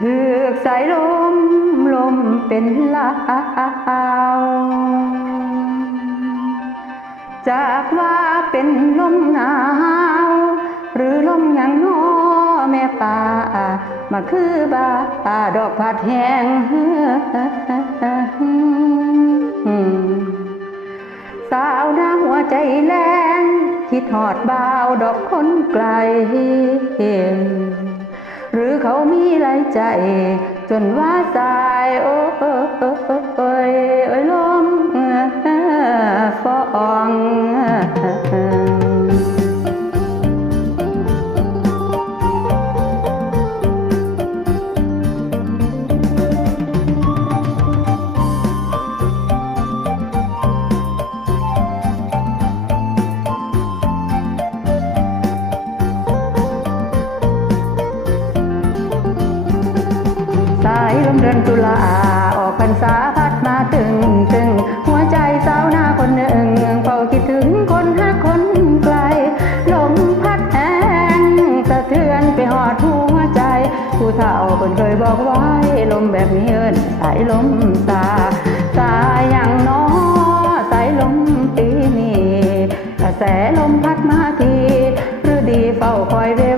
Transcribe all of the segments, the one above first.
เถือกสายลมลมเป็นลาวจากว่าเป็นลมหนาว หรือลมยังนอแม่ป่ามาคือบาป่าดอกผัดแห้งสาวหน้าหัวใจแรงคิดหอดบ่าวดอกคนไกลหรือเขา ใจ จนว่าสาย โอ้ ลมเดือนตุลาออกพรรษาพัดมาตึงตึงหัวใจสาวหน้าคนหนึ่งเฝ้าคิดถึงคนหักคนไกลลมพัดแหงสะเทือนไปหอดหัวใจ ผู้เฒ่าเพิ่นเคยบอกไว้ลมแบบนี้เอินสายลมสาสาอย่างน้อสายลมปีนี้กระแสลมพัดมาทีหรือดีเฝ้าคอยเว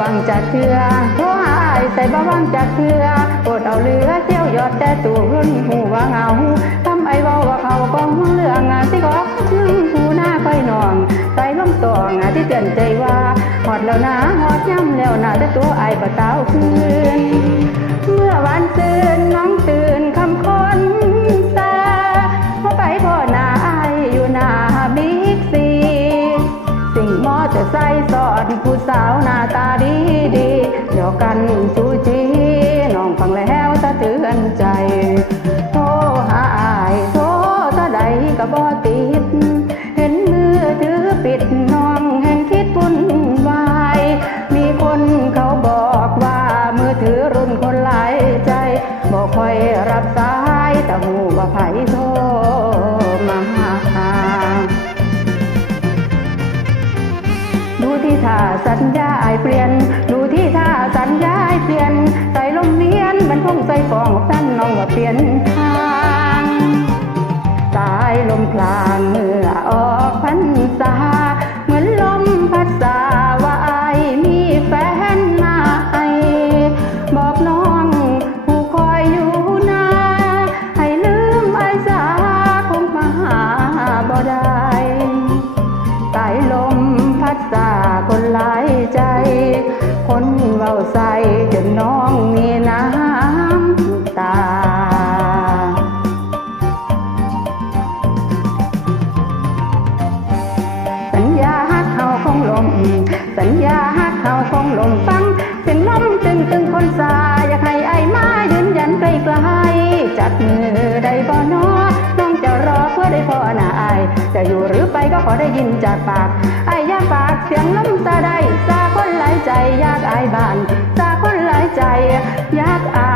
วังจะเถื่อโทรหาอายใส่บ่วังจะเถื่อโอดเอาเรือเที่ยวยอดแต่ตู่รุ่นหูว่าเงาทำไอเว้าว่าเขากองเรื่องงานที่ก็ถึงหูหน้าค่อยนองใส่ลมตองานที่เตือนใจว่าหอดแล้วนะหอดย่ำแล้วนะแต่ตัวไอายบ่เต้าคืน มอจะใส่สอดผู้สาวหน้าตาดีดีเดี๋ยวกันจูจีน้องฟังแล้วสะเทือนใจโทรหาอายโทรตะใดก็บ่ติด เห็นมือถือปิดน้องแห่งคิดวุ่นวายมีคนเขาบอกว่ามือถือรุ่นคนหลายใจบอกค่อยรับสายแต่หูว่าไผ สัญญาไอเปลี่ยน ดูที่ท่าสัญญาไอเปลี่ยน ใส่ลมเวียนมันพงใส่ฟองสั้นน้องว่าเปลี่ยนทาง สายลมพลางเมือ ใส่จนน้องมีน้ำตา สัญญาฮักเขาคงลม สัญญาฮักเขาคงลมฟังเสียงลมตึงตึงคนสาอยากให้ไอ้มายืนยันใกล้ๆจัดมือได้บ่นอน้องจะรอเพื่อได้พอหน้าไอจะอยู่หรือไปก็ขอได้ยินจากปากไอ้ยากฝากเสียงลมซา บ้านตาคนหลายใจอยากอา